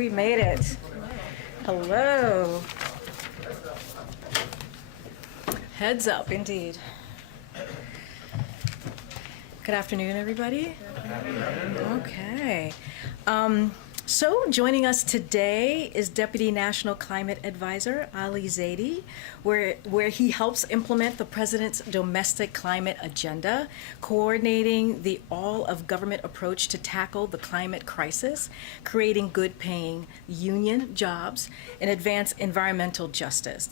We made it. Hello. Heads up, indeed. Good afternoon, everybody. Okay. So joining us today is Deputy National Climate Advisor Ali Zaidi, where he helps implement the President's domestic climate agenda, coordinating the all-of-government approach to tackle the climate crisis, creating good-paying union jobs, and advance environmental justice.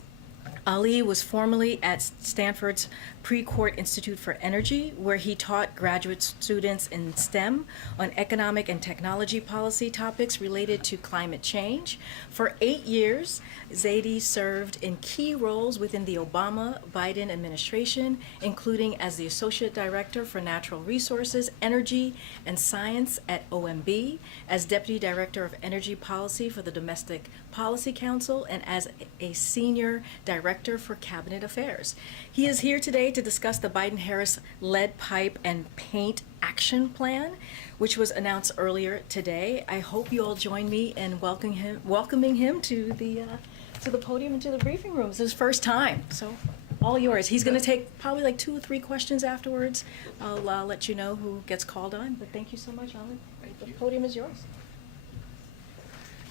Ali was formerly at Stanford's Precourt Institute for Energy, where he taught graduate students in STEM on economic and technology policy topics related to climate change. For 8 years, Zaidi served in key roles within the Obama-Biden administration, including as the Associate Director for Natural Resources, Energy, and Science at OMB, as Deputy Director of Energy Policy for the Domestic Policy Council, and as a Senior Director for Cabinet Affairs. He is here today to discuss the Biden-Harris lead pipe and paint action plan, which was announced earlier today. I hope you all join me in welcoming him to the podium and to the briefing room. It's his first time, so all yours. He's going to take probably like 2 or 3 questions afterwards. I'll let you know who gets called on, but thank you so much, Ali. The podium is yours.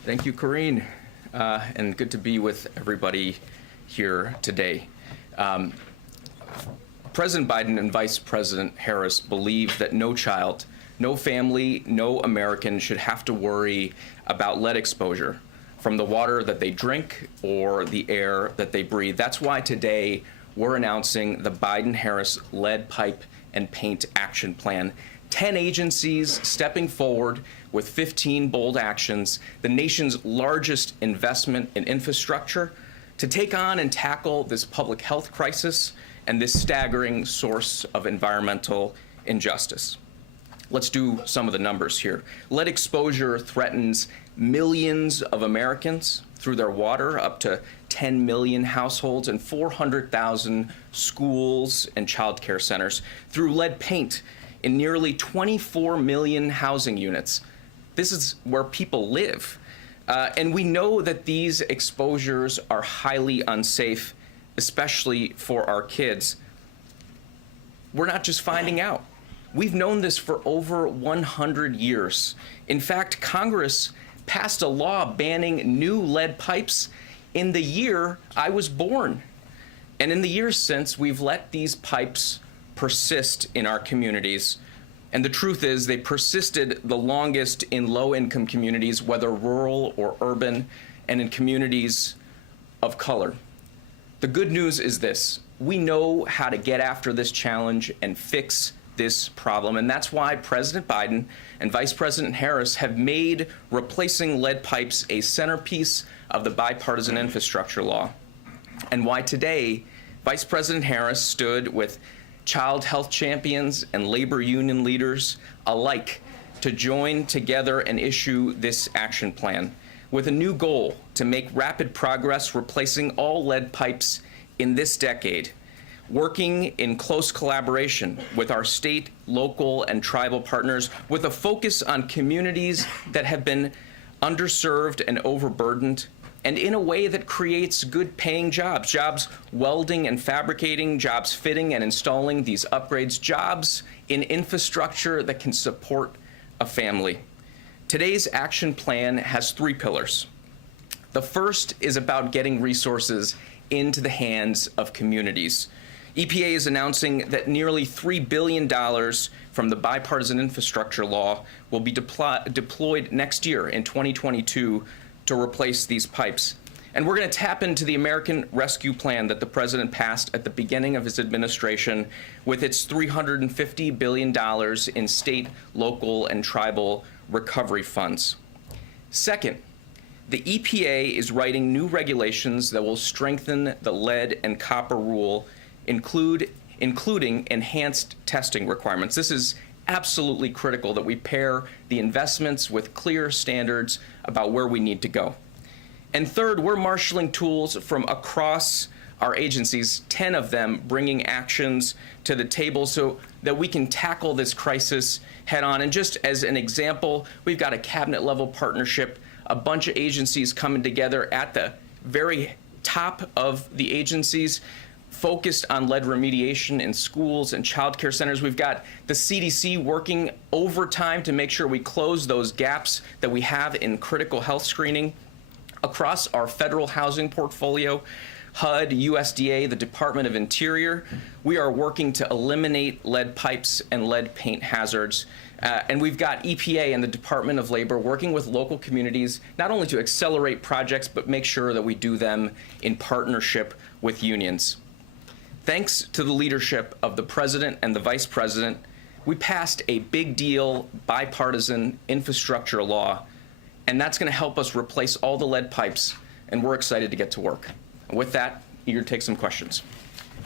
Thank you, Karine, and good to be with everybody here today. President Biden and Vice President Harris believe that no child, no family, no American should have to worry about lead exposure from the water that they drink or the air that they breathe. That's why today we're announcing the Biden-Harris lead pipe and paint action plan. 10 agencies stepping forward with 15 bold actions, the nation's largest investment in infrastructure to take on and tackle this public health crisis and this staggering source of environmental injustice. Let's do some of the numbers here. Lead exposure threatens millions of Americans through their water, up to 10 million households and 400,000 schools and child care centers. Through lead paint in nearly 24 million housing units. This is where people live. And we know that these exposures are highly unsafe, especially for our kids. We're not just finding out. We've known this for over 100 years. In fact, Congress passed a law banning new lead pipes in the year I was born. And in the years since, we've let these pipes persist in our communities. And the truth is, they persisted the longest in low-income communities, whether rural or urban, and in communities of color. The good news is this: we know how to get after this challenge and fix this problem, and that's why President Biden and Vice President Harris have made replacing lead pipes a centerpiece of the bipartisan infrastructure law, and why today Vice President Harris stood with child health champions and labor union leaders alike to join together and issue this action plan with a new goal to make rapid progress replacing all lead pipes in this decade, working in close collaboration with our state, local, and tribal partners with a focus on communities that have been underserved and overburdened, and in a way that creates good-paying jobs, jobs welding and fabricating, jobs fitting and installing these upgrades, jobs in infrastructure that can support a family. Today's action plan has 3 pillars. The first is about getting resources into the hands of communities. EPA is announcing that nearly $3 billion from the bipartisan infrastructure law will be deployed next year in 2022 to replace these pipes. And we're going to tap into the American Rescue Plan that the president passed at the beginning of his administration with its $350 billion in state, local, and tribal recovery funds. Second, the EPA is writing new regulations that will strengthen the lead and copper rule, including enhanced testing requirements. This is absolutely critical that we pair the investments with clear standards about where we need to go. And third, we're marshaling tools from across our agencies, 10 of them bringing actions to the table so that we can tackle this crisis head on. And just as an example, we've got a cabinet level partnership a bunch of agencies coming together at the very top of the agencies, focused on lead remediation in schools and child care centers. We've got the CDC working overtime to make sure we close those gaps that we have in critical health screening. Across our federal housing portfolio, HUD, USDA, the Department of Interior, we are working to eliminate lead pipes and lead paint hazards. And we've got EPA and the Department of Labor working with local communities, not only to accelerate projects, but make sure that we do them in partnership with unions. Thanks to the leadership of the President and the Vice President, we passed a big deal bipartisan infrastructure law, and that's going to help us replace all the lead pipes, and we're excited to get to work. With that, eager to take some questions.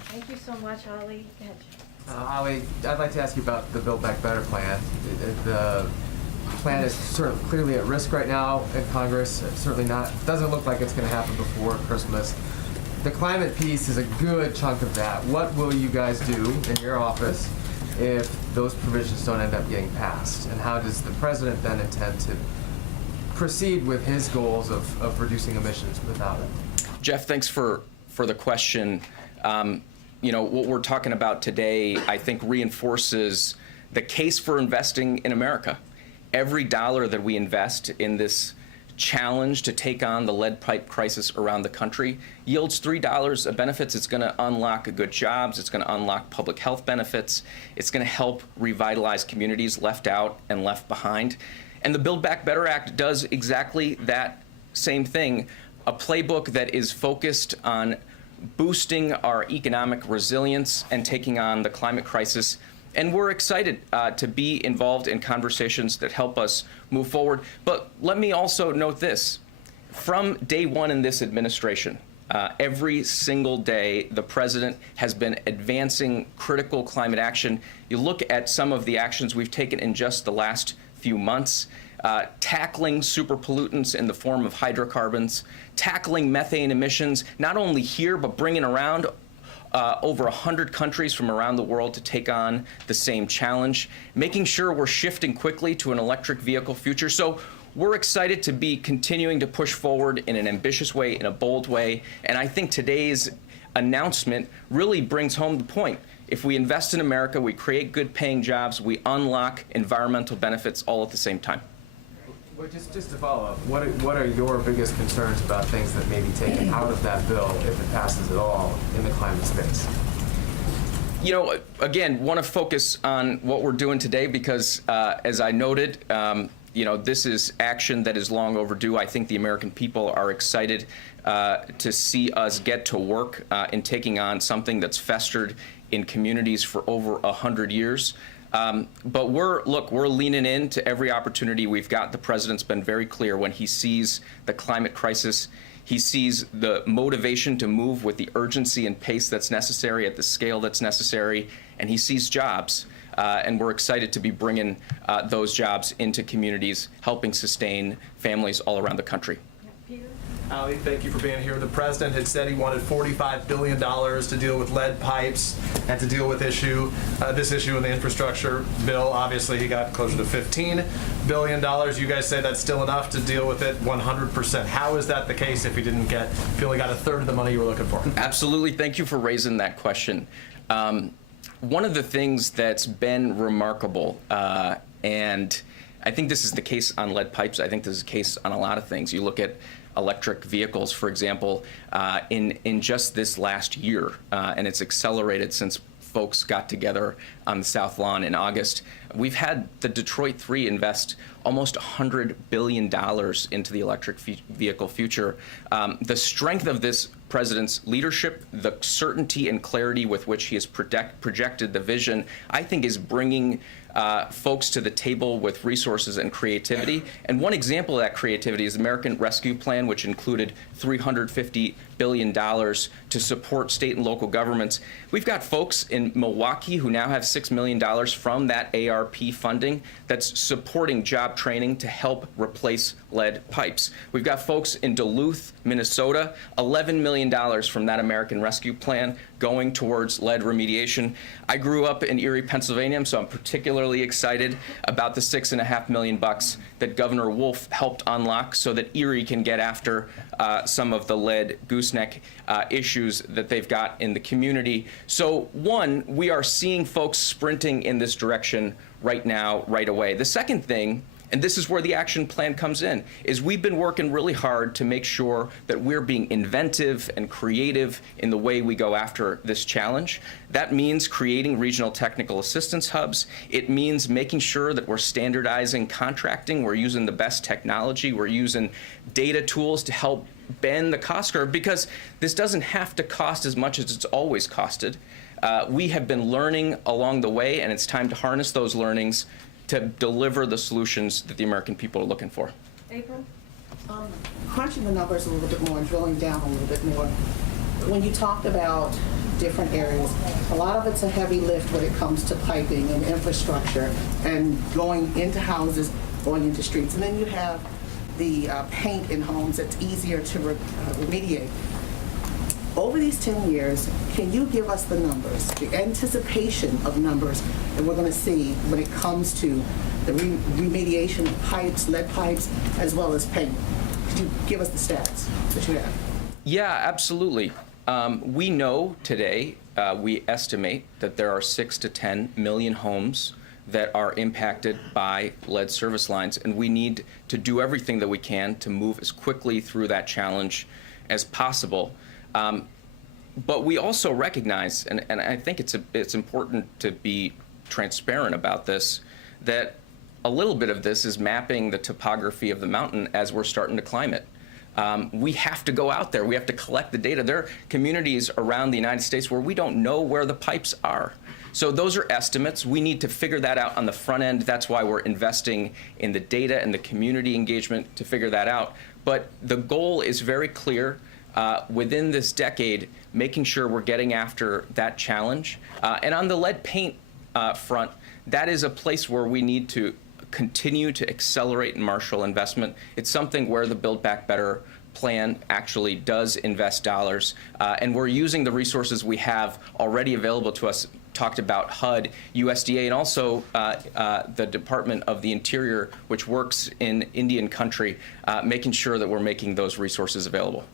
Thank you so much, Ali. Go ahead. Ali, I'd like to ask you about the Build Back Better plan. The plan is sort of clearly at risk right now in Congress. It certainly doesn't look like it's going to happen before Christmas. The climate piece is a good chunk of that. What will you guys do in your office if those provisions don't end up getting passed? And how does the president then intend to proceed with his goals of reducing emissions without it? Jeff, thanks for the question. What we're talking about today, I think, reinforces the case for investing in America. Every dollar that we invest in this challenge to take on the lead pipe crisis around the country yields $3 of benefits. It's going to unlock good jobs. It's going to unlock public health benefits. It's going to help revitalize communities left out and left behind. And the Build Back Better Act does exactly that same thing, a playbook that is focused on boosting our economic resilience and taking on the climate crisis. And we're excited to be involved in conversations that help us move forward. But let me also note this. From day one in this administration, every single day, the president has been advancing critical climate action. You look at some of the actions we've taken in just the last few months, tackling super pollutants in the form of hydrocarbons, tackling methane emissions, not only here, but bringing around over 100 countries from around the world to take on the same challenge, making sure we're shifting quickly to an electric vehicle future. So we're excited to be continuing to push forward in an ambitious way, in a bold way. And I think today's announcement really brings home the point. If we invest in America, we create good paying jobs, we unlock environmental benefits all at the same time. Well, just to follow up, what are your biggest concerns about things that may be taken out of that bill, if it passes at all, in the climate space? Again, want to focus on what we're doing today because, as I noted, this is action that is long overdue. I think the American people are excited to see us get to work in taking on something that's festered in communities for over 100 years. But we're leaning into every opportunity we've got. The president's been very clear when he sees the climate crisis. He sees the motivation to move with the urgency and pace that's necessary at the scale that's necessary, and he sees jobs. And we're excited to be bringing those jobs into communities, helping sustain families all around the country. Ali, thank you for being here. The president had said he wanted $45 billion to deal with lead pipes and to deal with this issue in the infrastructure bill. Obviously, he got closer to $15 billion. You guys say that's still enough to deal with it 100%. How is that the case if he only got a third of the money you were looking for? Absolutely. Thank you for raising that question. One of the things that's been remarkable, and I think this is the case on lead pipes, I think this is the case on a lot of things. You look at electric vehicles, for example, in just this last year, and it's accelerated since folks got together on the South Lawn in August. We've had the Detroit 3 invest almost $100 billion into the electric vehicle future. The strength of this president's leadership, the certainty and clarity with which he has projected the vision, I think is bringing folks to the table with resources and creativity. And one example of that creativity is the American Rescue Plan, which included $350 billion to support state and local governments. We've got folks in Milwaukee who now have $6 million from that ARP funding that's supporting job training to help replace lead pipes. We've got folks in Duluth, Minnesota, $11 million from that American Rescue Plan going towards lead remediation. I grew up in Erie, Pennsylvania, so I'm particularly excited about the $6.5 million that Governor Wolf helped unlock so that Erie can get after some of the lead gooseneck issues that they've got in the community. So one, we are seeing folks sprinting in this direction right now, right away. The second thing, and this is where the action plan comes in, is we've been working really hard to make sure that we're being inventive and creative in the way we go after this challenge. That means creating regional technical assistance hubs. It means making sure that we're standardizing contracting. We're using the best technology. We're using data tools to help bend the cost curve, because this doesn't have to cost as much as it's always costed. We have been learning along the way, and it's time to harness those learnings to deliver the solutions that the American people are looking for. April? Crunching the numbers a little bit more and drilling down a little bit more, when you talked about different areas, a lot of it's a heavy lift when it comes to piping and infrastructure and going into houses, going into streets. And then you have the paint in homes that's easier to remediate. Over these 10 years, can you give us the numbers, the anticipation of numbers that we're going to see when it comes to the remediation of pipes, lead pipes, as well as paint? Could you give us the stats that you have? Yeah, absolutely. We know today, we estimate that there are 6 to 10 million homes that are impacted by lead service lines, and we need to do everything that we can to move as quickly through that challenge as possible. But we also recognize, and I think it's important to be transparent about this, that a little bit of this is mapping the topography of the mountain as we're starting to climb it. We have to go out there. We have to collect the data. There are communities around the United States where we don't know where the pipes are. So those are estimates. We need to figure that out on the front end. That's why we're investing in the data and the community engagement to figure that out. But the goal is very clear. Within this decade, making sure we're getting after that challenge. And on the lead paint front, that is a place where we need to continue to accelerate and marshal investment. It's something where the Build Back Better plan actually does invest dollars, and we're using the resources we have already available to us. Talked about HUD, USDA, and also the Department of the Interior, which works in Indian country, making sure that we're making those resources available.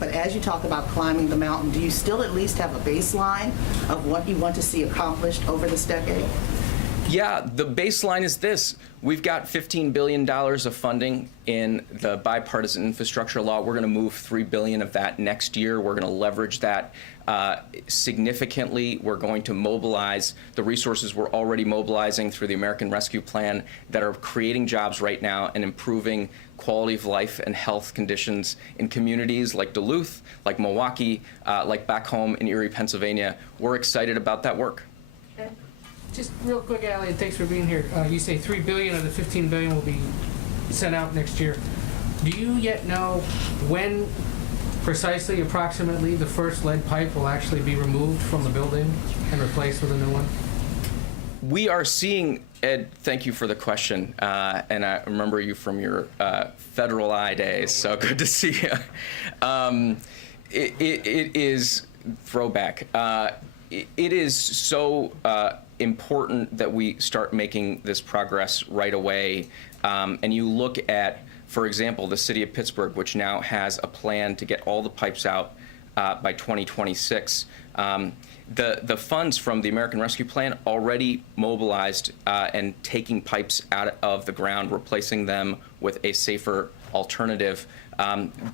But as you talk about climbing the mountain, do you still at least have a baseline of what you want to see accomplished over this decade? Yeah, the baseline is this. We've got $15 billion of funding in the bipartisan infrastructure law. We're going to move $3 billion of that next year. We're going to leverage that significantly. We're going to mobilize the resources we're already mobilizing through the American Rescue Plan that are creating jobs right now and improving quality of life and health conditions in communities like Duluth, like Milwaukee, like back home in Erie, Pennsylvania. We're excited about that work. Just real quick, Allie, and thanks for being here. You say $3 billion of the $15 billion will be sent out next year. Do you yet know when precisely, approximately, the first lead pipe will actually be removed from the building and replaced with a new one? We are seeing, Ed, thank you for the question, and I remember you from your federal eye days, so good to see you. It is throwback. It is so important that we start making this progress right away. And you look at, for example, the city of Pittsburgh, which now has a plan to get all the pipes out by 2026. The funds from the American Rescue Plan already mobilized and taking pipes out of the ground, replacing them with a safer alternative.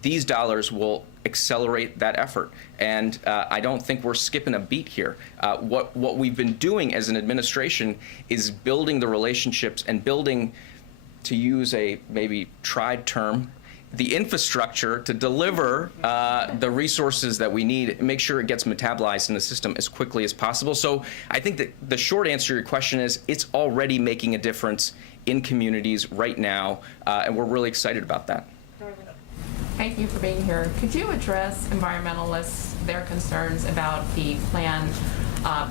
These dollars will accelerate that effort, and I don't think we're skipping a beat here. What we've been doing as an administration is building the relationships and building, to use a maybe tried term, the infrastructure to deliver the resources that we need and make sure it gets metabolized in the system as quickly as possible. So I think that the short answer to your question is it's already making a difference in communities right now, and we're really excited about that. Thank you for being here. Could you address environmentalists, their concerns about the plan,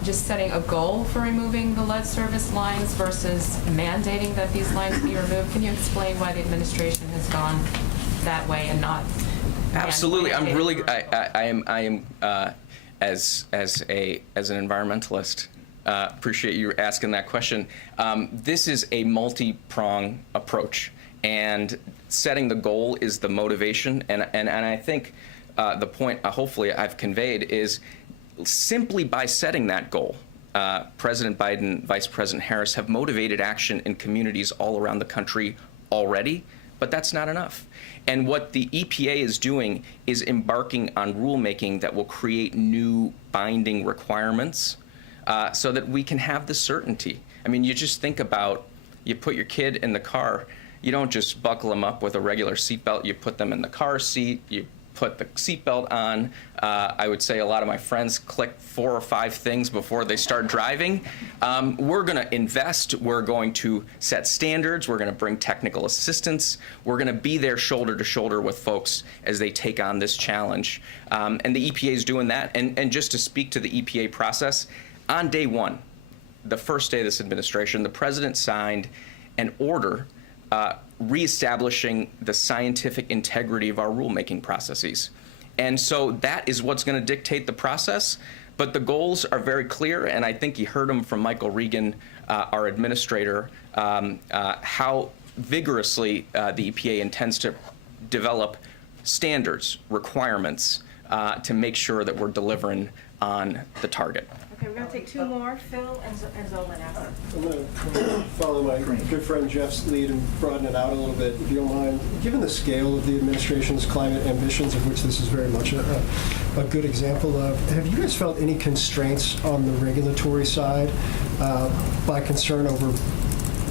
just setting a goal for removing the lead service lines versus mandating that these lines be removed? Can you explain why the administration has gone that way and not? Absolutely. I'm really, I am as an environmentalist, appreciate you asking that question. This is a multi-prong approach, and setting the goal is the motivation. And I think the point, hopefully, I've conveyed is simply by setting that goal, President Biden, Vice President Harris have motivated action in communities all around the country already, but that's not enough. And what the EPA is doing is embarking on rulemaking that will create new binding requirements so that we can have the certainty. I mean, you just think about, you put your kid in the car, you don't just buckle them up with a regular seatbelt, you put them in the car seat, you put the seatbelt on. I would say a lot of my friends click 4 or 5 things before they start driving. We're going to invest. We're going to set standards. We're going to bring technical assistance. We're going to be there shoulder to shoulder with folks as they take on this challenge. And the EPA is doing that. And just to speak to the EPA process, on day one, the first day of this administration, the president signed an order reestablishing the scientific integrity of our rulemaking processes. And so that is what's going to dictate the process. But the goals are very clear, and I think you heard them from Michael Regan, our administrator, how vigorously the EPA intends to develop standards, requirements to make sure that we're delivering on the target. Okay, we're going to take 2 more, Phil and Zolan after. I'm going to follow my good friend Jeff's lead and broaden it out a little bit, if you don't mind. Given the scale of the administration's climate ambitions, of which this is very much a good example of, have you guys felt any constraints on the regulatory side by concern over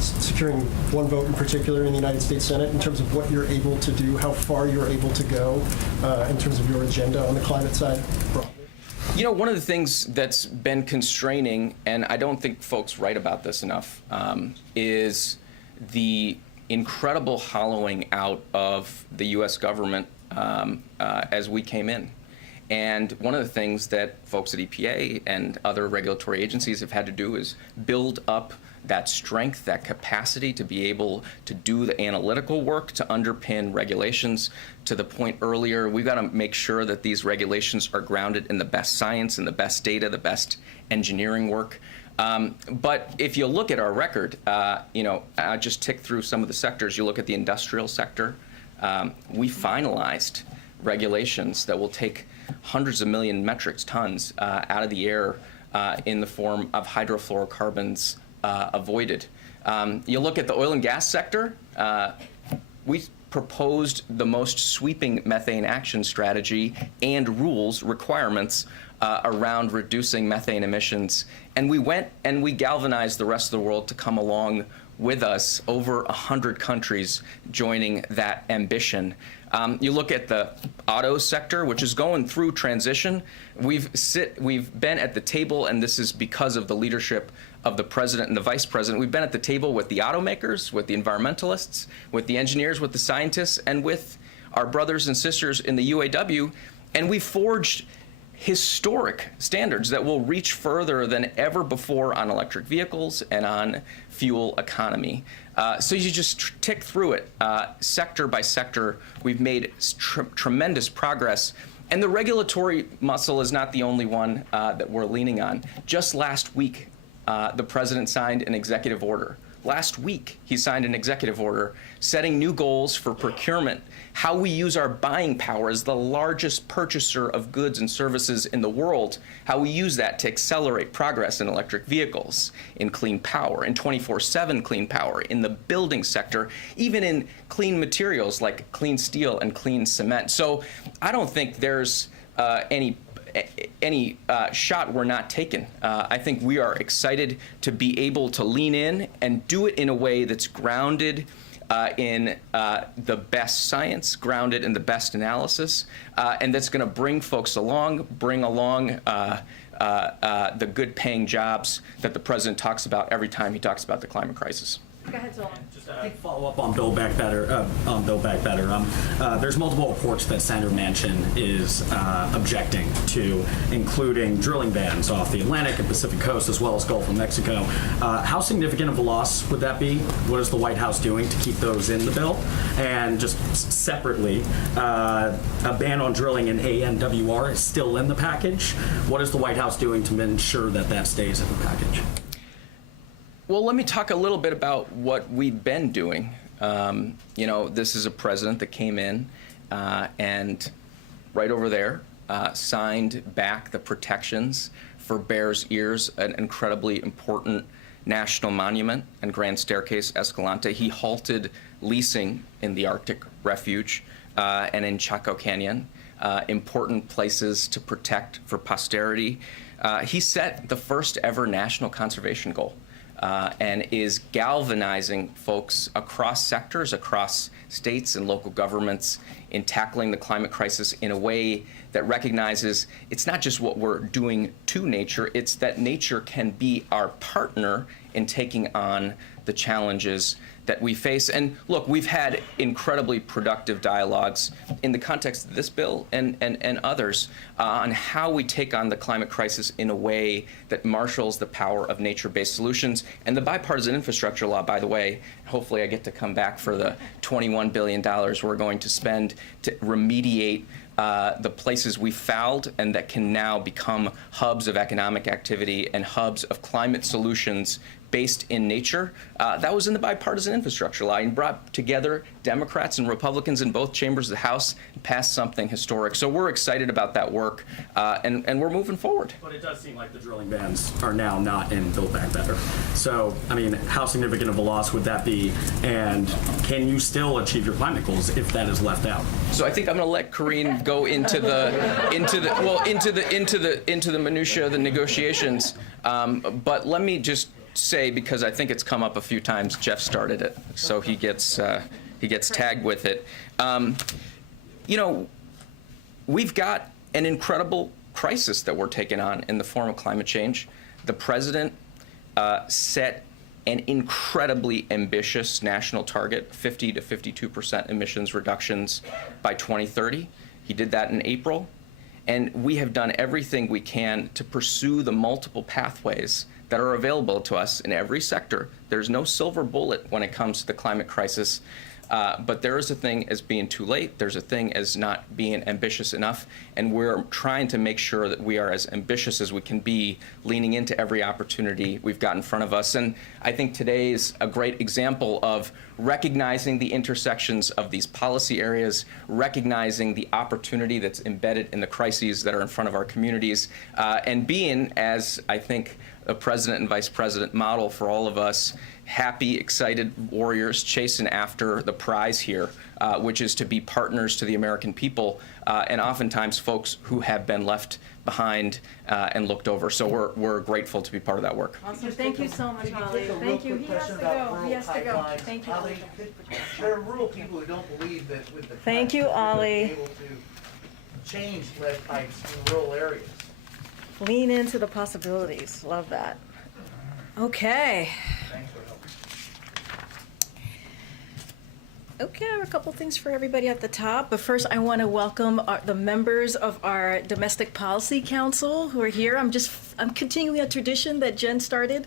securing one vote in particular in the United States Senate in terms of what you're able to do, how far you're able to go in terms of your agenda on the climate side broadly? You know, one of the things that's been constraining, and I don't think folks write about this enough, is the incredible hollowing out of the U.S. government as we came in. And one of the things that folks at EPA and other regulatory agencies have had to do is build up that strength, that capacity to be able to do the analytical work to underpin regulations. To the point earlier, we've got to make sure that these regulations are grounded in the best science and the best data, the best engineering work. But if you look at our record, I'll just tick through some of the sectors. You look at the industrial sector, we finalized regulations that will take hundreds of million metric tons out of the air in the form of hydrofluorocarbons avoided. You look at the oil and gas sector, we proposed the most sweeping methane action strategy and rules requirements around reducing methane emissions. And we went and we galvanized the rest of the world to come along with us, over 100 countries joining that ambition. You look at the auto sector, which is going through transition. We've been at the table, and this is because of the leadership of the president and the vice president. We've been at the table with the automakers, with the environmentalists, with the engineers, with the scientists, and with our brothers and sisters in the UAW, and we forged historic standards that will reach further than ever before on electric vehicles and on fuel economy. So you just tick through it, sector by sector. We've made tremendous progress. And the regulatory muscle is not the only one that we're leaning on. Just last week, the president signed an executive order. Last week, he signed an executive order setting new goals for procurement, how we use our buying power as the largest purchaser of goods and services in the world, how we use that to accelerate progress in electric vehicles, in clean power, in 24/7 clean power, in the building sector, even in clean materials like clean steel and clean cement. So I don't think there's any shot we're not taking. I think we are excited to be able to lean in and do it in a way that's grounded in the best science, grounded in the best analysis, and that's going to bring folks along, bring along the good-paying jobs that the president talks about every time he talks about the climate crisis. Go ahead, Zolan. Just a follow up on Build Back Better. There's multiple reports that Senator Manchin is objecting to, including drilling bans off the Atlantic and Pacific coast, as well as Gulf of Mexico. How significant of a loss would that be? What is the White House doing to keep those in the bill? And just separately, a ban on drilling in ANWR is still in the package. What is the White House doing to ensure that that stays in the package? Well, let me talk a little bit about what we've been doing. This is a president that came in and right over there signed back the protections for Bears Ears, an incredibly important national monument and Grand Staircase Escalante. He halted leasing in the Arctic Refuge and in Chaco Canyon, important places to protect for posterity. He set the first ever national conservation goal. And is galvanizing folks across sectors, across states and local governments in tackling the climate crisis in a way that recognizes it's not just what we're doing to nature, it's that nature can be our partner in taking on the challenges that we face. And look, we've had incredibly productive dialogues in the context of this bill and others on how we take on the climate crisis in a way that marshals the power of nature-based solutions. And the bipartisan infrastructure law, by the way, hopefully I get to come back for the $21 billion we're going to spend to remediate the places we fouled and that can now become hubs of economic activity and hubs of climate solutions based in nature. That was in the bipartisan infrastructure law and brought together Democrats and Republicans in both chambers of the House and passed something historic. So we're excited about that work and we're moving forward. But it does seem like the drilling bans are now not in Build Back Better. So, I mean, how significant of a loss would that be? And can you still achieve your climate goals if that is left out? So I think I'm going to let Karine go into the minutia of the negotiations. But let me just say, because I think it's come up a few times, Jeff started it, so he gets tagged with it. We've got an incredible crisis that we're taking on in the form of climate change. The president set an incredibly ambitious national target, 50 to 52% emissions reductions by 2030. He did that in April. And we have done everything we can to pursue the multiple pathways that are available to us in every sector. There's no silver bullet when it comes to the climate crisis, but there is a thing as being too late. There's a thing as not being ambitious enough, and we're trying to make sure that we are as ambitious as we can be, leaning into every opportunity we've got in front of us. And I think today is a great example of recognizing the intersections of these policy areas, recognizing the opportunity that's embedded in the crises that are in front of our communities, and being, as I think a president and vice president model for all of us, happy, excited warriors chasing after the prize here, which is to be partners to the American people, and oftentimes folks who have been left behind and looked over. So we're grateful to be part of that work. Awesome. Thank you so much, Holly. Thank you. He has to go. He has to go. Thank you. There are rural people who don't believe that with the Thank you, Ollie. able to change lead pipes in rural areas. Lean into the possibilities. Love that. Okay. Thanks for helping. Okay, I have a couple things for everybody at the top, but first I want to welcome the members of our Domestic Policy Council who are here. I'm continuing a tradition that Jen started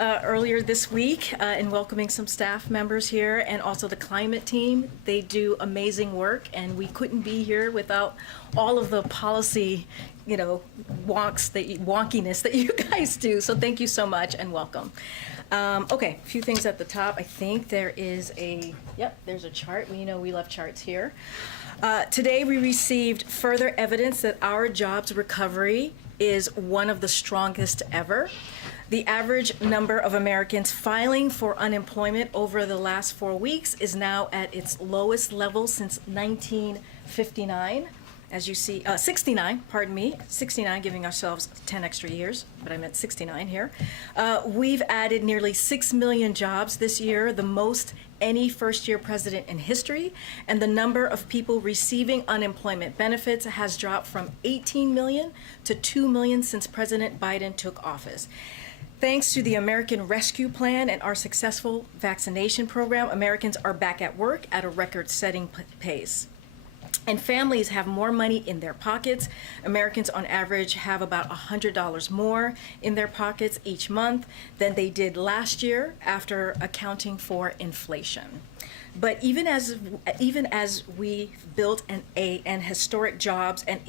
earlier this week in welcoming some staff members here, and also the climate team. They do amazing work, and we couldn't be here without all of the policy, wonkiness that you guys do. So thank you so much and welcome. Okay, a few things at the top. I think there's a chart. We know we love charts here. Today we received further evidence that our jobs recovery is one of the strongest ever. The average number of Americans filing for unemployment over the last 4 weeks is now at its lowest level since 1959. As you see, 69, giving ourselves 10 extra years, but I meant 69 here. We've added nearly 6 million jobs this year, the most any first-year president in history, and the number of people receiving unemployment benefits has dropped from 18 million to 2 million since President Biden took office. Thanks to the American Rescue Plan and our successful vaccination program, Americans are back at work at a record-setting pace. And families have more money in their pockets. Americans on average have about $100 more in their pockets each month than they did last year after accounting for inflation. But even as we built an historic jobs and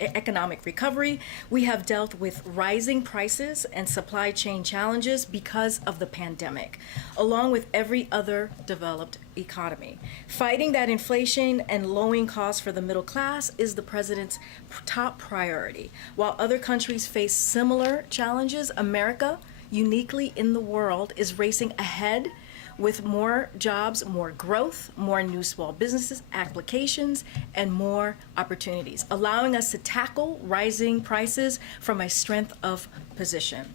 economic recovery, we have dealt with rising prices and supply chain challenges because of the pandemic, along with every other developed economy. Fighting that inflation and lowering costs for the middle class is the president's top priority. While other countries face similar challenges, America, uniquely in the world, is racing ahead with more jobs, more growth, more new small businesses, applications, and more opportunities, allowing us to tackle rising prices from a strength of position.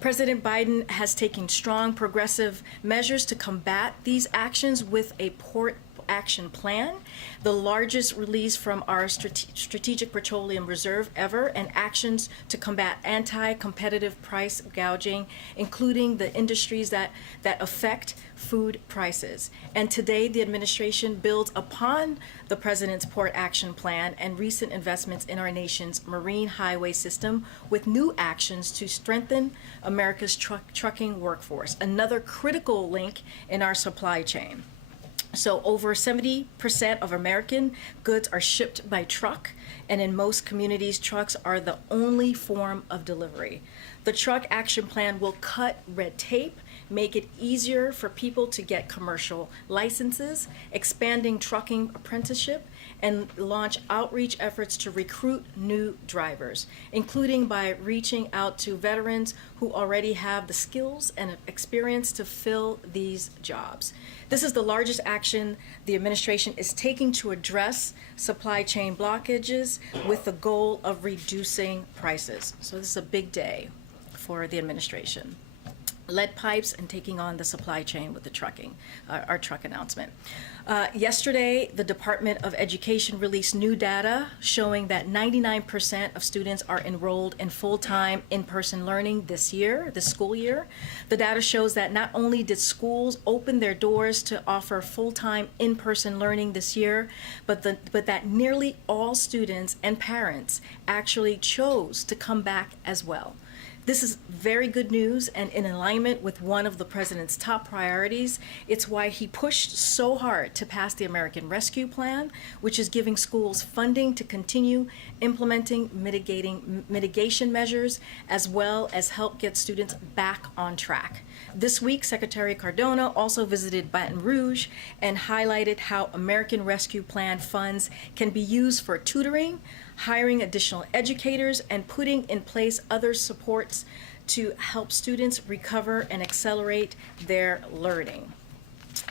President Biden has taken strong progressive measures to combat these actions with a port action plan, the largest release from our Strategic Petroleum Reserve ever, and actions to combat anti-competitive price gouging, including the industries that affect food prices. And today, the administration builds upon the president's port action plan and recent investments in our nation's marine highway system with new actions to strengthen America's trucking workforce, another critical link in our supply chain. So over 70% of American goods are shipped by truck, and in most communities, trucks are the only form of delivery. The Truck Action Plan will cut red tape, make it easier for people to get commercial licenses, expanding trucking apprenticeship, and launch outreach efforts to recruit new drivers, including by reaching out to veterans who already have the skills and experience to fill these jobs. This is the largest action the administration is taking to address supply chain blockages with the goal of reducing prices. So this is a big day for the administration. Lead pipes and taking on the supply chain with the trucking, our truck announcement. Yesterday, the Department of Education released new data showing that 99% of students are enrolled in full-time in-person learning this school year. The data shows that not only did schools open their doors to offer full-time in-person learning this year, but that nearly all students and parents actually chose to come back as well. This is very good news and in alignment with one of the president's top priorities. It's why he pushed so hard to pass the American Rescue Plan, which is giving schools funding to continue implementing mitigation measures, as well as help get students back on track. This week, Secretary Cardona also visited Baton Rouge and highlighted how American Rescue Plan funds can be used for tutoring, hiring additional educators, and putting in place other supports to help students recover and accelerate their learning.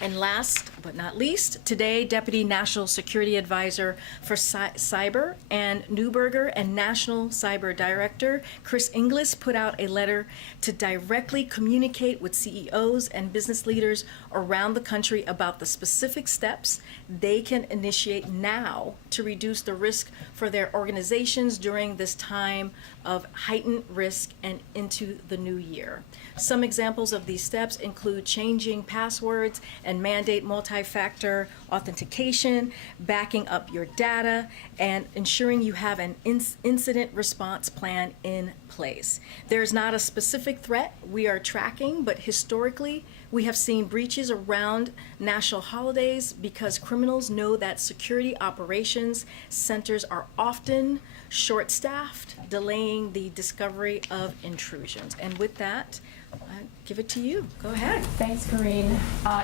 And last but not least, today, Deputy National Security Advisor for Cyber Ann Neuberger and National Cyber Director Chris Inglis put out a letter to directly communicate with CEOs and business leaders around the country about the specific steps they can initiate now to reduce the risk for their organizations during this time of heightened risk and into the new year. Some examples of these steps include changing passwords and mandate multi-factor authentication, backing up your data, and ensuring you have an incident response plan in place. There's not a specific threat we are tracking, but historically, we have seen breaches around national holidays because criminals know that security operations centers are often short-staffed, delaying the discovery of intrusions. And with that, I give it to you. Go ahead. Thanks, Karine.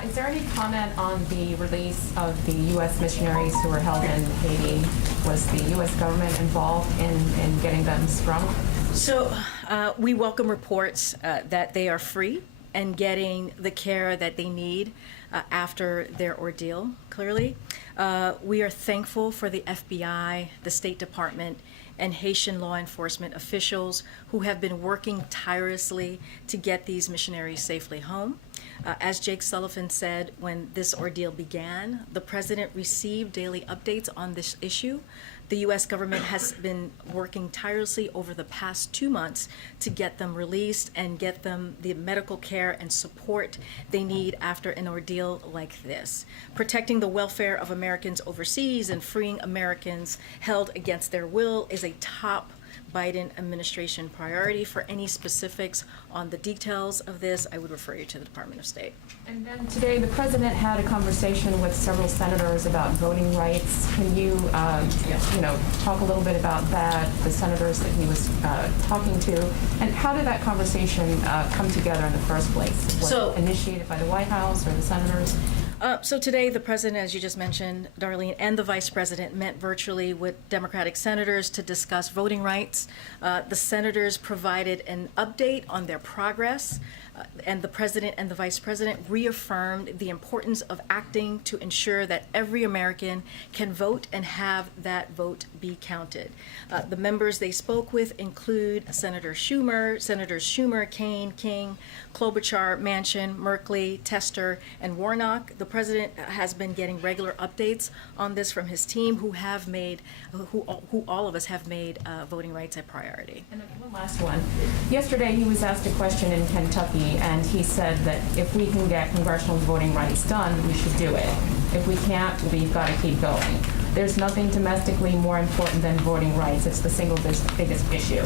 Is there any comment on the release of the U.S. missionaries who were held in Haiti? Was the U.S. government involved in getting them sprung? So we welcome reports that they are free and getting the care that they need after their ordeal, clearly. We are thankful for the FBI, the State Department, and Haitian law enforcement officials who have been working tirelessly to get these missionaries safely home. As Jake Sullivan said when this ordeal began, the president received daily updates on this issue, The U.S. government has been working tirelessly over the past 2 months to get them released and get them the medical care and support they need after an ordeal like this. Protecting the welfare of Americans overseas and freeing Americans held against their will is a top Biden administration priority. For any specifics on the details of this, I would refer you to the Department of State. And then today, the president had a conversation with several senators about voting rights. Can you, talk a little bit about that, the senators that he was talking to, and how did that conversation come together in the first place? Was it initiated by the White House or the senators? So today, the president, as you just mentioned, Darlene, and the vice president met virtually with Democratic senators to discuss voting rights. The senators provided an update on their progress, and the president and the vice president reaffirmed the importance of acting to ensure that every American can vote and have that vote be counted. The members they spoke with include Senators Schumer, Kaine, King, Klobuchar, Manchin, Merkley, Tester, and Warnock. The president has been getting regular updates on this from his team, who all of us have made voting rights a priority. And then one last one. Yesterday, he was asked a question in Kentucky, and he said that if we can get congressional voting rights done, we should do it. If we can't, we've got to keep going. There's nothing domestically more important than voting rights. It's the single biggest issue.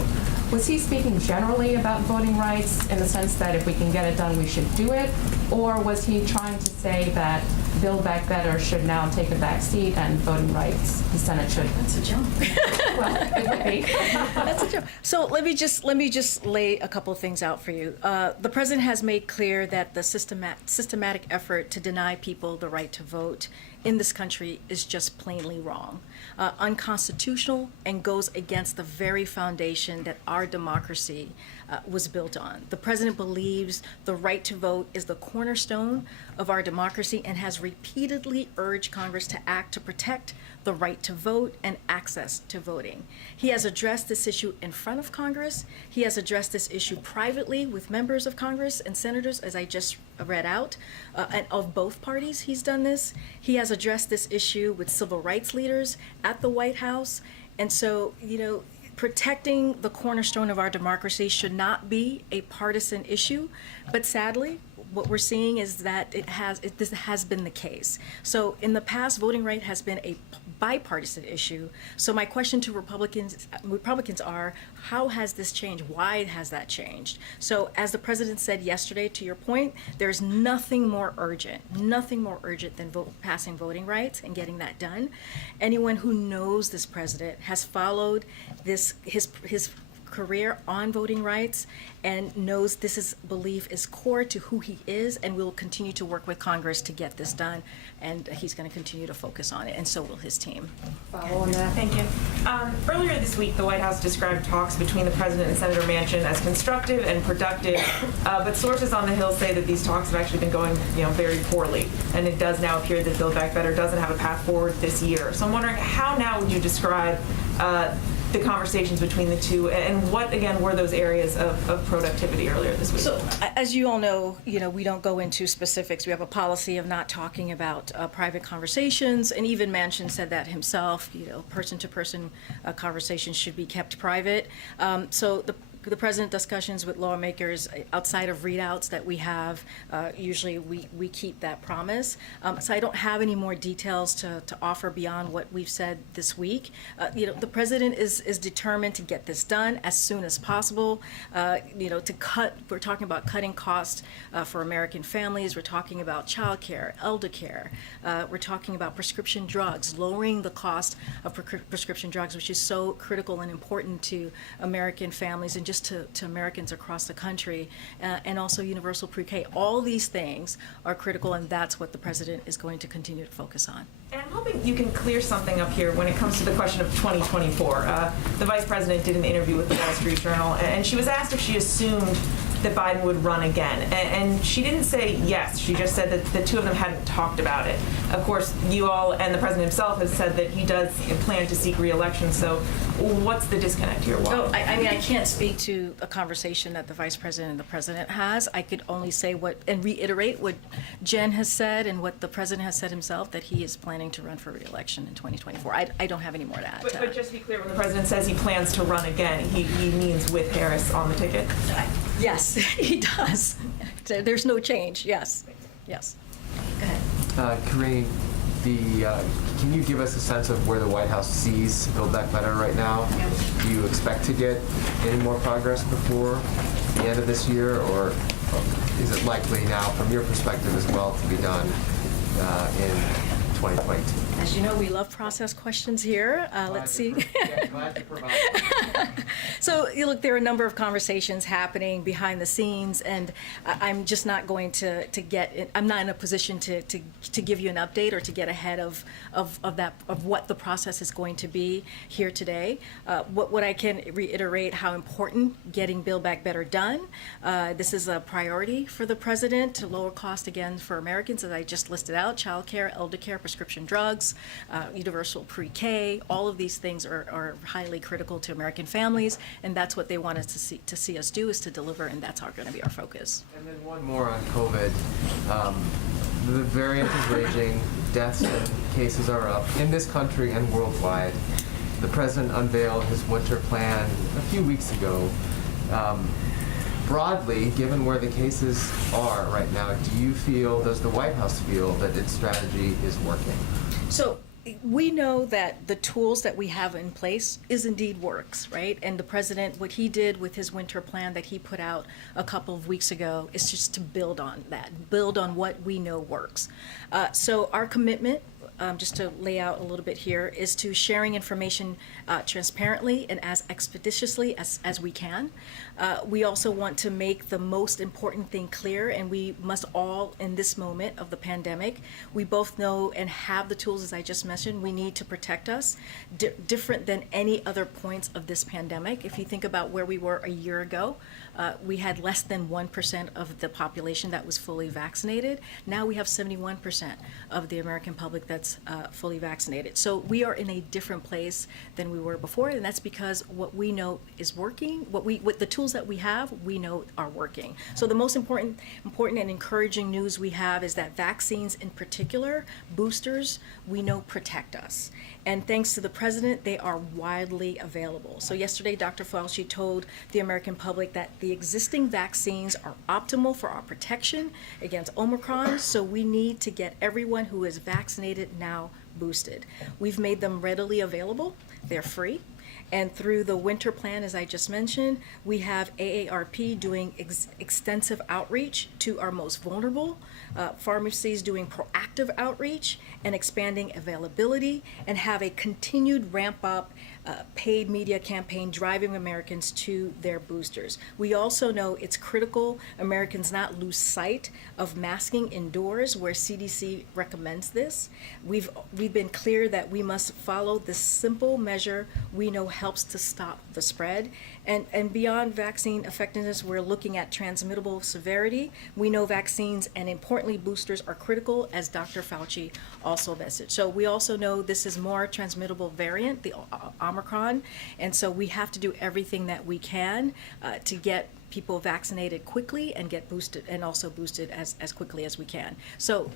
Was he speaking generally about voting rights in the sense that if we can get it done, we should do it? Or was he trying to say that Build Back Better should now take a back seat and voting rights, the Senate should? That's a jump. Well, it would be. That's a joke. So let me just lay a couple of things out for you. The president has made clear that the systematic effort to deny people the right to vote in this country is just plainly wrong, unconstitutional, and goes against the very foundation that our democracy was built on. The president believes the right to vote is the cornerstone of our democracy and has repeatedly urged Congress to act to protect the right to vote and access to voting. He has addressed this issue in front of Congress. He has addressed this issue privately with members of Congress and senators, as I just read out, and of both parties he's done this. He has addressed this issue with civil rights leaders at the White House. And so, protecting the cornerstone of our democracy should not be a partisan issue, but sadly, what we're seeing is that this has been the case. So in the past, voting right has been a bipartisan issue. So my question to Republicans are, how has this changed? Why has that changed? So as the president said yesterday, to your point, there's nothing more urgent than passing voting rights and getting that done. Anyone who knows this president has followed his career on voting rights and knows belief is core to who he is, and will continue to work with Congress to get this done, and he's going to continue to focus on it, and so will his team. Follow on that. Thank you. Earlier this week, the White House described talks between the president and Senator Manchin as constructive and productive, but sources on the Hill say that these talks have actually been going, very poorly, and it does now appear that Build Back Better doesn't have a path forward this year. So I'm wondering, how now would you describe the conversations between the two, and what, again, were those areas of productivity earlier this week? So, as you all know, we don't go into specifics. We have a policy of not talking about private conversations, and even Manchin said that himself. Person-to-person conversations should be kept private. So the president discussions with lawmakers outside of readouts that we have, usually we keep that promise. So I don't have any more details to offer beyond what we've said this week. The president is determined to get this done as soon as possible. We're talking about cutting costs for American families. We're talking about child care, elder care. We're talking about prescription drugs, lowering the cost of prescription drugs, which is so critical and important to American families and just to Americans across the country, and also universal pre-K. All these things are critical, and that's what the president is going to continue to focus on. And I'm hoping you can clear something up here when it comes to the question of 2024. The vice president did an interview with the Wall Street Journal, and she was asked if she assumed that Biden would run again. And she didn't say yes. She just said that the two of them hadn't talked about it. Of course, you all and the president himself has said that he does plan to seek re-election. So what's the disconnect here? Why? Oh, I mean, I can't speak to a conversation that the vice president and the president has. I could only say and reiterate what Jen has said and what the president has said himself, that he is planning to run for re-election in 2024. I don't have any more to add to But that. just to be clear, when the president says he plans to run again, he means with Harris on the ticket? Yes, he does. There's no change, yes, yes. Go ahead. Karine, can you give us a sense of where the White House sees Build Back Better right now? Do you expect to get any more progress before the end of this year, or is it likely now, from your perspective as well, to be done in 2022? As you know, we love process questions here. Let's see. Glad to provide. So, look, there are a number of conversations happening behind the scenes, and I'm just not going to get. I'm not in a position to give you an update or to get ahead of what the process is going to be here today. What I can reiterate how important getting Build Back Better done. This is a priority for the president to lower cost again for Americans, as I just listed out: child care, elder care, prescription drugs, universal pre-K. All of these things are highly critical to American families, and that's what they want us to see us do, is to deliver, and that's going to be our focus. And then one more on COVID. The variant is raging, deaths and cases are up in this country and worldwide. The president unveiled his winter plan a few weeks ago. Broadly, given where the cases are right now, does the White House feel that its strategy is working? So we know that the tools that we have in place is indeed works, right? And the president, what he did with his winter plan that he put out a couple of weeks ago is just to build on that, build on what we know works. So our commitment, just to lay out a little bit here, is to sharing information transparently and as expeditiously as we can. We also want to make the most important thing clear, and we must all, in this moment of the pandemic, we both know and have the tools, as I just mentioned, we need to protect us, different than any other points of this pandemic. If you think about where we were a year ago, we had less than 1% of the population that was fully vaccinated. Now we have 71% of the American public that's fully vaccinated. So we are in a different place than we were before, and that's because what we know is working, what the tools that we have, we know are working. So the most important and encouraging news we have is that vaccines in particular, boosters, we know protect us. And thanks to the president, they are widely available. So yesterday, Dr. Fauci told the American public that the existing vaccines are optimal for our protection against Omicron, so we need to get everyone who is vaccinated now boosted. We've made them readily available. They're free. And through the winter plan, as I just mentioned, we have AARP doing extensive outreach to our most vulnerable, pharmacies doing proactive outreach and expanding availability, and have a continued ramp up paid media campaign driving Americans to their boosters. We also know it's critical Americans not lose sight of masking indoors, where CDC recommends this. We've been clear that we must follow this simple measure we know helps to stop the spread. And beyond vaccine effectiveness, we're looking at transmittable severity. We know vaccines and importantly boosters are critical, as Dr. Fauci also messaged. So we also know this is more transmittable variant, the Omicron, and so we have to do everything that we can to get people vaccinated quickly and get boosted, and also boosted as quickly as we can. So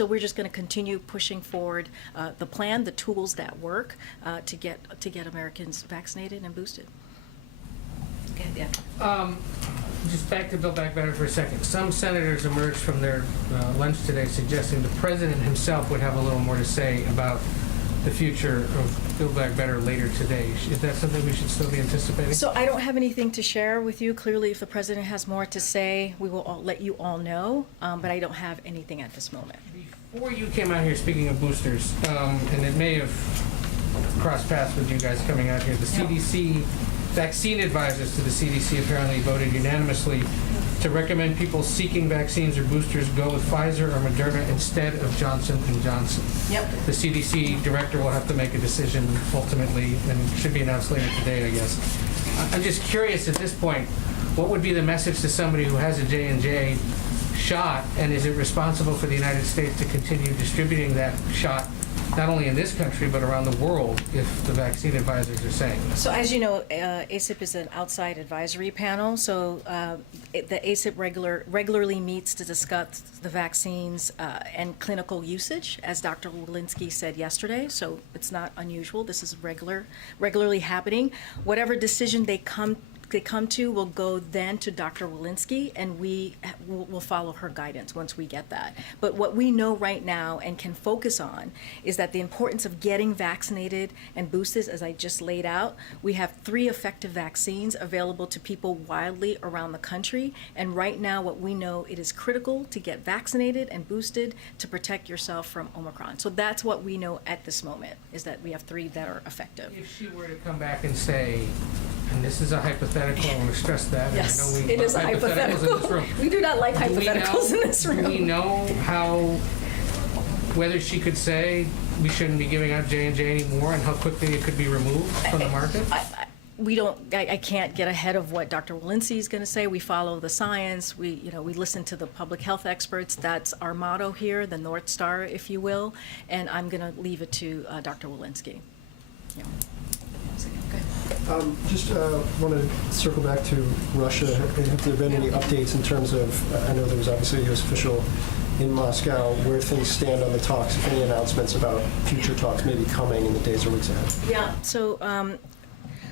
we're just going to continue pushing forward the plan, the tools that work to get Americans vaccinated and boosted. Okay, yeah. Just back to Build Back Better for a second. Some senators emerged from their lunch today suggesting the president himself would have a little more to say about the future of Build Back Better later today. Is that something we should still be anticipating? So I don't have anything to share with you. Clearly, if the president has more to say, we will let you all know, but I don't have anything at this moment. Before you came out here, speaking of boosters, and it may have crossed paths with you guys coming out here, the CDC, vaccine advisors to the CDC apparently voted unanimously to recommend people seeking vaccines or boosters go with Pfizer or Moderna instead of Johnson & Johnson. Yep. The CDC director will have to make a decision ultimately, and should be announced later today, I guess. I'm just curious at this point, what would be the message to somebody who has a J&J shot, and is it responsible for the United States to continue distributing that shot, not only in this country, but around the world, if the vaccine advisors are saying? So as you know, ACIP is an outside advisory panel, so the ACIP regularly meets to discuss the vaccines and clinical usage, as Dr. Walensky said yesterday, so it's not unusual. This is regularly happening. Whatever decision they come to will go then to Dr. Walensky, and we will follow her guidance once we get that. But what we know right now and can focus on is that the importance of getting vaccinated and boosted, as I just laid out, we have 3 effective vaccines available to people widely around the country, and right now what we know, it is critical to get vaccinated and boosted to protect yourself from Omicron. So that's what we know at this moment, is that we have 3 that are effective. If she were to come back and say, and this is a hypothetical, I want to stress that. and Yes, I know we it is a love hypotheticals in this room. We do not like Do we hypotheticals know- in this room. Do we know whether she could say we shouldn't be giving out J&J anymore, and how quickly it could be removed from the market? I can't get ahead of what Dr. Walensky is going to say. We follow the science. We listen to the public health experts. That's our motto here, the North Star, if you will. And I'm going to leave it to Dr. Walensky. Yeah. Just want to circle back to Russia. Have there been any updates in terms of, I know there was obviously a U.S. official in Moscow, where things stand on the talks, any announcements about future talks maybe coming in the days or weeks ahead? Yeah, so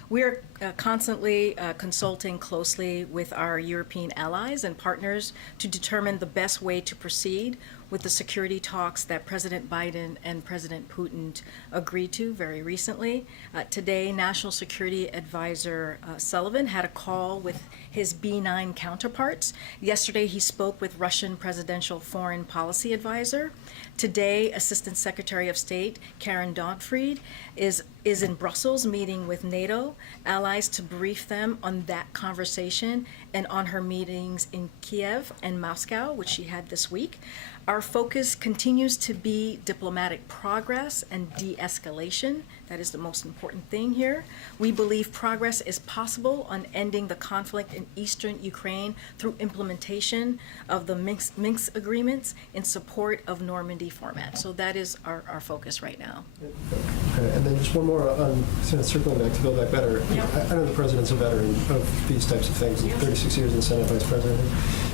we're constantly consulting closely with our European allies and partners to determine the best way to proceed with the security talks that President Biden and President Putin agreed to very recently. Today, National Security Advisor Sullivan had a call with his B9 counterparts. Yesterday, he spoke with Russian Presidential Foreign Policy Advisor. Today, Assistant Secretary of State Karine is in Brussels meeting with NATO allies to brief them on that conversation and on her meetings in Kiev and Moscow, which she had this week. Our focus continues to be diplomatic progress and de-escalation. That is the most important thing here. We believe progress is possible on ending the conflict in eastern Ukraine through implementation of the Minsk agreements in support of Normandy format. So that is our focus right now. Okay, and then just one more on, circling back to Build Back Better. Yeah. I know the president's a veteran of these types of things, 36 years in the Senate Vice President.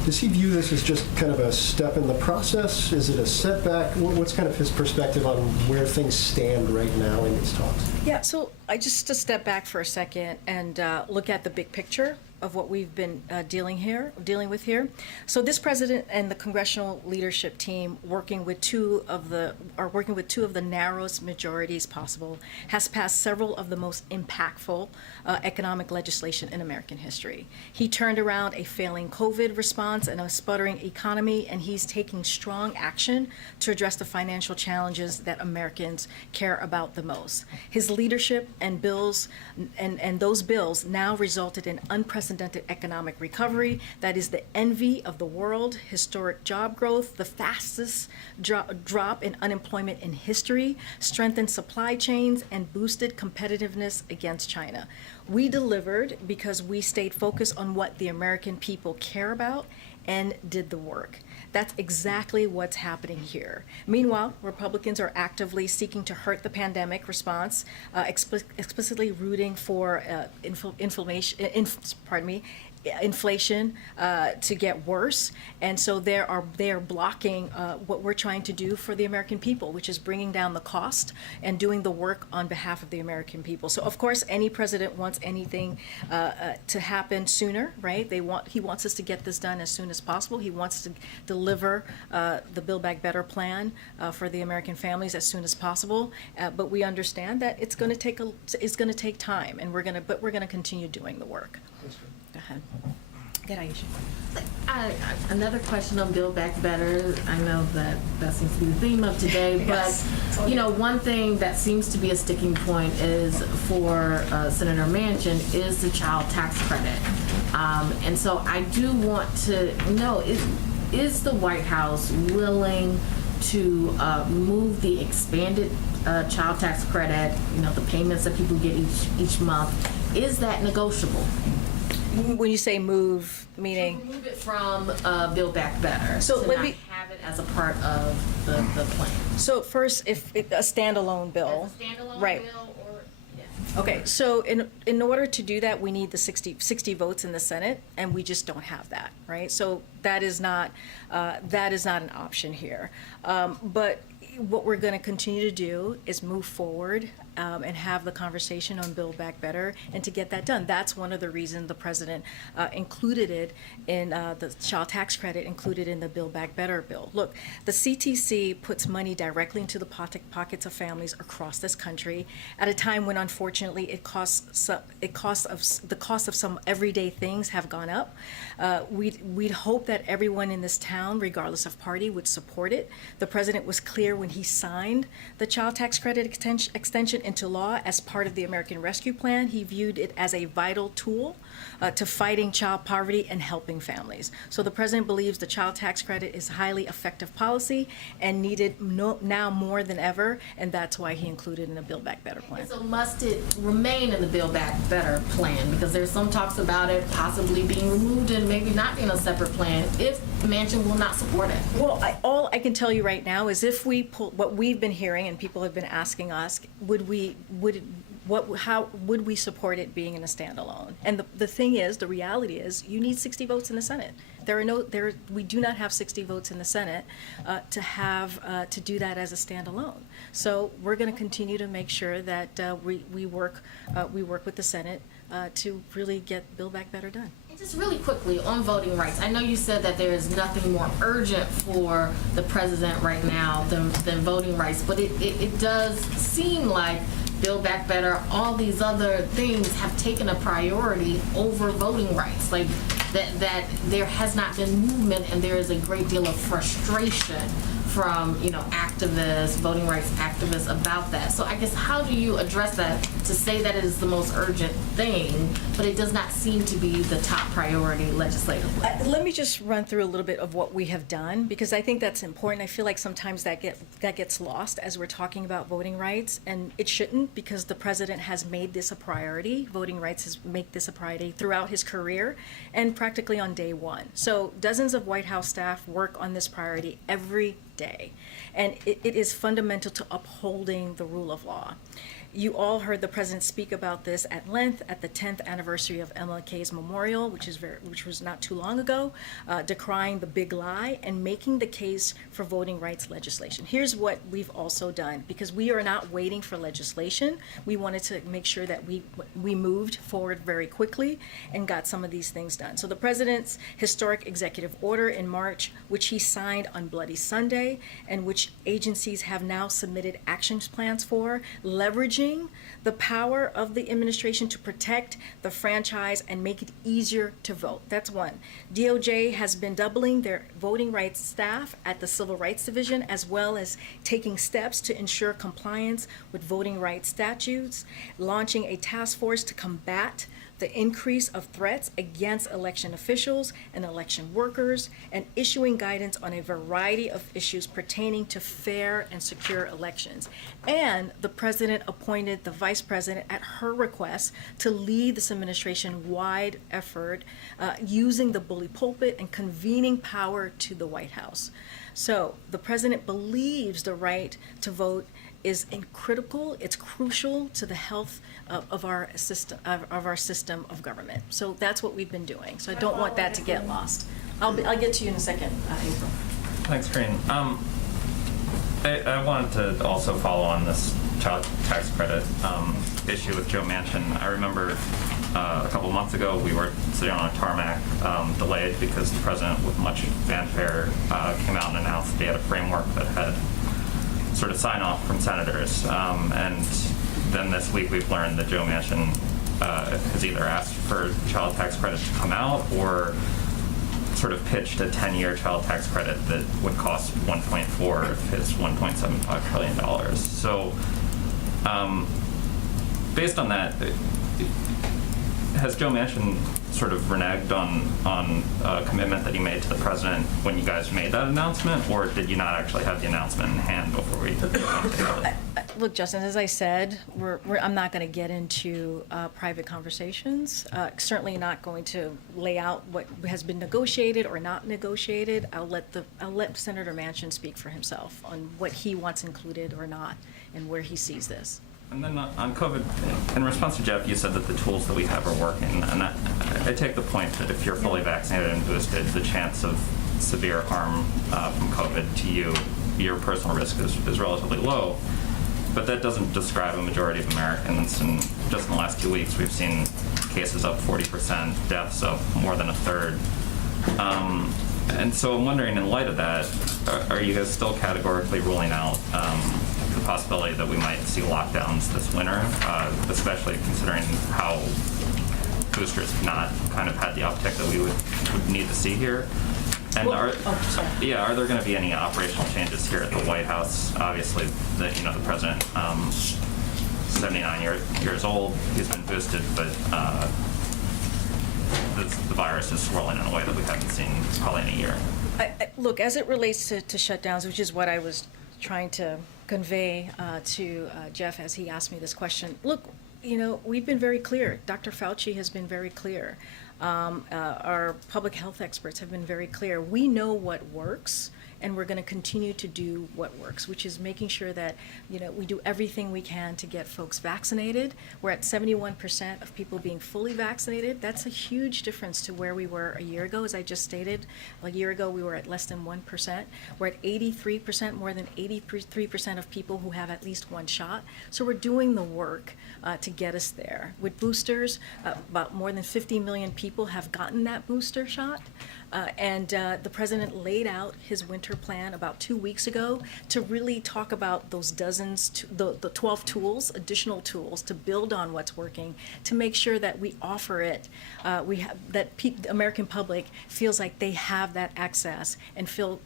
Does he view this as just kind of a step in the process? Is it a setback? What's kind of his perspective on where things stand right now in these talks? Yeah, so I just to step back for a second and look at the big picture of what we've been dealing with here. So this president and the congressional leadership team, working with two of the narrowest majorities possible, has passed several of the most impactful economic legislation in American history. He turned around a failing COVID response and a sputtering economy, and he's taking strong action to address the financial challenges that Americans care about the most. His leadership and bills and those bills now resulted in unprecedented economic recovery that is the envy of the world, historic job growth, the fastest drop in unemployment in history, strengthened supply chains, and boosted competitiveness against China. We delivered because we stayed focused on what the American people care about and did the work. That's exactly what's happening here. Meanwhile, Republicans are actively seeking to hurt the pandemic response, explicitly rooting for inflation to get worse, and so they are blocking what we're trying to do for the American people, which is bringing down the cost and doing the work on behalf of the American people. So of course, any president wants anything to happen sooner, right? He wants us to get this done as soon as possible. He wants to deliver the Build Back Better plan for the American families as soon as possible. But we understand that it's going to take time, and we're going to continue doing the work. Go ahead. Good, Aisha. Another question on Build Back Better. I know that seems to be the theme of today, Yes. but one thing that seems to be a sticking point is for Senator Manchin is the child tax credit. And so I do want to know, is the White House willing to move the expanded child tax credit, the payments that people get each month, is that negotiable? When you say move, meaning? Remove it from Build Back Better. So to let not me- have it as a part of the plan. So first, if a standalone bill. As a standalone Right. bill or, yeah. Okay, so in order to do that, we need the 60 votes in the Senate, and we just don't have that, right? So that is not an option here. But what we're going to continue to do is move forward and have the conversation on Build Back Better, and to get that done. That's one of the reasons the president included it in the child tax credit, included in the Build Back Better bill. Look, the CTC puts money directly into the pockets of families across this country at a time when, unfortunately, the cost of some everyday things have gone up. We'd hope that everyone in this town, regardless of party, would support it. The president was clear when he signed the child tax credit extension into law as part of the American Rescue Plan. He viewed it as a vital tool to fighting child poverty and helping families. So the president believes the child tax credit is highly effective policy and needed now more than ever, and that's why he included it in the Build Back Better plan. So must it remain in the Build Back Better plan? Because there's some talks about it possibly being removed and maybe not being a separate plan if Manchin will not support it. Well, all I can tell you right now is if we pull what we've been hearing, and people have been asking us, how would we support it being in a standalone? And the thing is, the reality is, you need 60 votes in the Senate. We do not have 60 votes in the Senate to do that as a standalone. So we're going to continue to make sure that we work with the Senate to really get Build Back Better done. Just really quickly on voting rights, I know you said that there is nothing more urgent for the president right now than voting rights, but it does seem like Build Back Better, all these other things have taken a priority over voting rights. Like that there has not been movement, and there is a great deal of frustration from activists, voting rights activists about that. So I guess how do you address that to say that it is the most urgent thing, but it does not seem to be the top priority legislatively? Let me just run through a little bit of what we have done, because I think that's important. I feel like sometimes that gets lost as we're talking about voting rights, and it shouldn't, because the president has made this a priority. Voting rights has made this a priority throughout his career and practically on day one. So dozens of White House staff work on this priority every day, and it is fundamental to upholding the rule of law. You all heard the president speak about this at length at the 10th anniversary of MLK's memorial, which was not too long ago, decrying the big lie and making the case for voting rights legislation. Here's what we've also done, because we are not waiting for legislation. We wanted to make sure that we moved forward very quickly and got some of these things done. So the president's historic executive order in March, which he signed on Bloody Sunday, and which agencies have now submitted action plans for, leveraging the power of the administration to protect the franchise and make it easier to vote. That's one. DOJ has been doubling their voting rights staff at the Civil Rights Division, as well as taking steps to ensure compliance with voting rights statutes, launching a task force to combat the increase of threats against election officials and election workers, and issuing guidance on a variety of issues pertaining to fair and secure elections. And the president appointed the vice president at her request to lead this administration-wide effort using the bully pulpit and convening power to the White House. So the president believes the right to vote is critical. It's crucial to the health of our system of government. So that's what we've been doing. So I don't want that to get lost. I'll get to you in a second, April. Thanks, Karine. I wanted to also follow on this child tax credit issue with Joe Manchin. I remember a couple months ago we were sitting on a tarmac, delayed because the president, with much fanfare, came out and announced that he had a framework that had sort of sign off from senators. And then this week we've learned that Joe Manchin has either asked for child tax credit to come out or sort of pitched a 10-year child tax credit that would cost 1.4 of his $1.75 trillion. So based on that, has Joe Manchin sort of reneged on a commitment that he made to the president when you guys made that announcement, or did you not actually have the announcement in hand before we did the announcement? Look, Justin, as I said, I'm not going to get into private conversations. Certainly not going to lay out what has been negotiated or not negotiated. I'll let Senator Manchin speak for himself on what he wants included or not, and where he sees this. And then on COVID, in response to Jeff, you said that the tools that we have are working, and I take the point that if you're fully vaccinated and boosted, the chance of severe harm from COVID to you, your personal risk is relatively low. But that doesn't describe a majority of Americans, and just in the last 2 weeks, we've seen cases up 40%, deaths up more than a third. And so I'm wondering, in light of that, are you guys still categorically ruling out the possibility that we might see lockdowns this winter, especially considering how boosters have not kind of had the uptick that we would need to see here? And are there going to be any operational changes here at the White House? Obviously, the president, 79 years old, he's been boosted, but the virus is swirling in a way that we haven't seen probably in a year. Look, as it relates to shutdowns, which is what I was trying to convey to Jeff as he asked me this question. Look, we've been very clear. Dr. Fauci has been very clear. Our public health experts have been very clear. We know what works, and we're going to continue to do what works, which is making sure that we do everything we can to get folks vaccinated. We're at 71% of people being fully vaccinated. That's a huge difference to where we were a year ago. As I just stated, a year ago we were at less than 1%. We're at 83%, more than 83% of people who have at least one shot. So we're doing the work to get us there. With boosters, about more than 50 million people have gotten that booster shot. And the president laid out his winter plan about 2 weeks ago to really talk about those the 12 tools, additional tools to build on what's working, to make sure that we offer it, the American public feels like they have that access and feel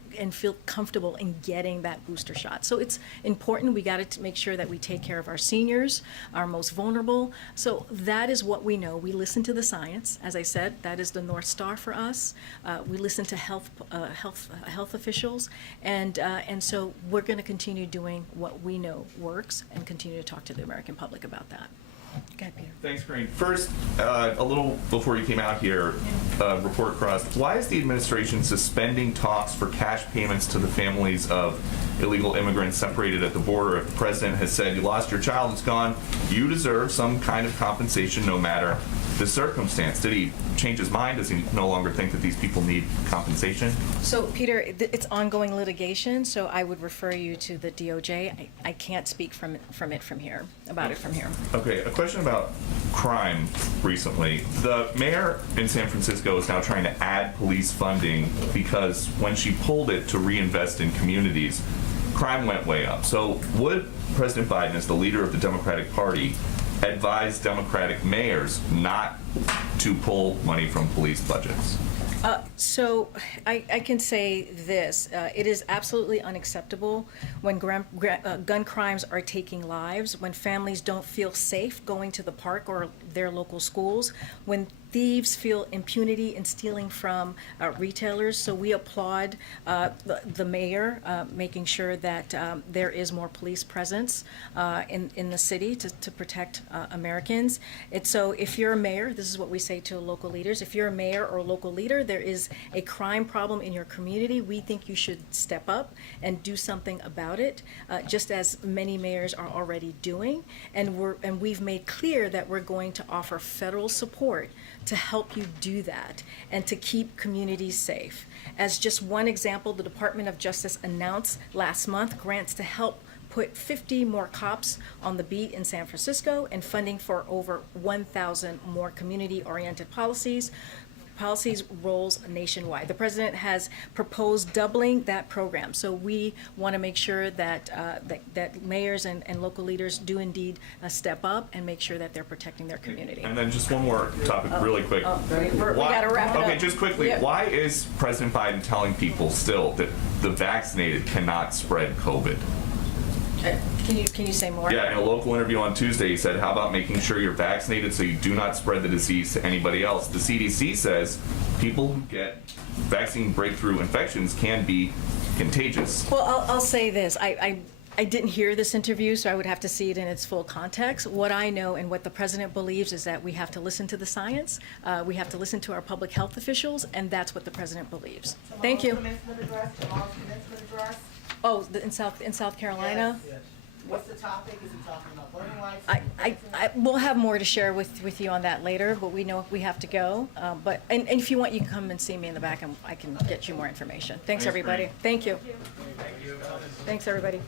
comfortable in getting that booster shot. So it's important. We got to make sure that we take care of our seniors, our most vulnerable. So that is what we know. We listen to the science. As I said, that is the North Star for us. We listen to health officials, and so we're going to continue doing what we know works and continue to talk to the American public about that. Go ahead, Peter. Thanks, Karine. First, a little before you came out here, report crossed. Why is the administration suspending talks for cash payments to the families of illegal immigrants separated at the border? If the president has said, you lost your child, it's gone, you deserve some kind of compensation no matter the circumstance. Did he change his mind? Does he no longer think that these people need compensation? So, Peter, it's ongoing litigation, so I would refer you to the DOJ. I can't speak from it from here. Okay, a question about crime recently. The mayor in San Francisco is now trying to add police funding because when she pulled it to reinvest in communities, crime went way up. So would President Biden, as the leader of the Democratic Party, advise Democratic mayors not to pull money from police budgets? So I can say this. It is absolutely unacceptable when gun crimes are taking lives, when families don't feel safe going to the park or their local schools, when thieves feel impunity in stealing from retailers. So we applaud the mayor making sure that there is more police presence in the city to protect Americans. And so if you're a mayor, this is what we say to local leaders, if you're a mayor or a local leader, there is a crime problem in your community, we think you should step up and do something about it, just as many mayors are already doing. And we've made clear that we're going to offer federal support to help you do that and to keep communities safe. As just one example, the Department of Justice announced last month grants to help put 50 more cops on the beat in San Francisco and funding for over 1,000 more community-oriented policies roles nationwide. The president has proposed doubling that program. So we want to make sure that that mayors and local leaders do indeed step up and make sure that they're protecting their community. And then just one more topic really quick. We got to wrap it up. Okay, just quickly, Yeah. Why is President Biden telling people still that the vaccinated cannot spread COVID? Can you say more? Yeah, in a local interview on Tuesday, he said, how about making sure you're vaccinated so you do not spread the disease to anybody else? The CDC says people who get vaccine breakthrough infections can be contagious. Well, I'll say this. I didn't hear this interview, so I would have to see it in its full context. What I know and what the president believes is that we have to listen to the science, we have to listen to our public health officials, and that's what the president believes. Thank you. Commencement address? Oh, in South Carolina? Yes. What's the topic? Is it talking about voting rights? I will have more to share with you on that later, but we know we have to go. And if you want, you can come and see me in the back, and I can get you more information. Thanks, everybody. Thank you. Thanks, everybody.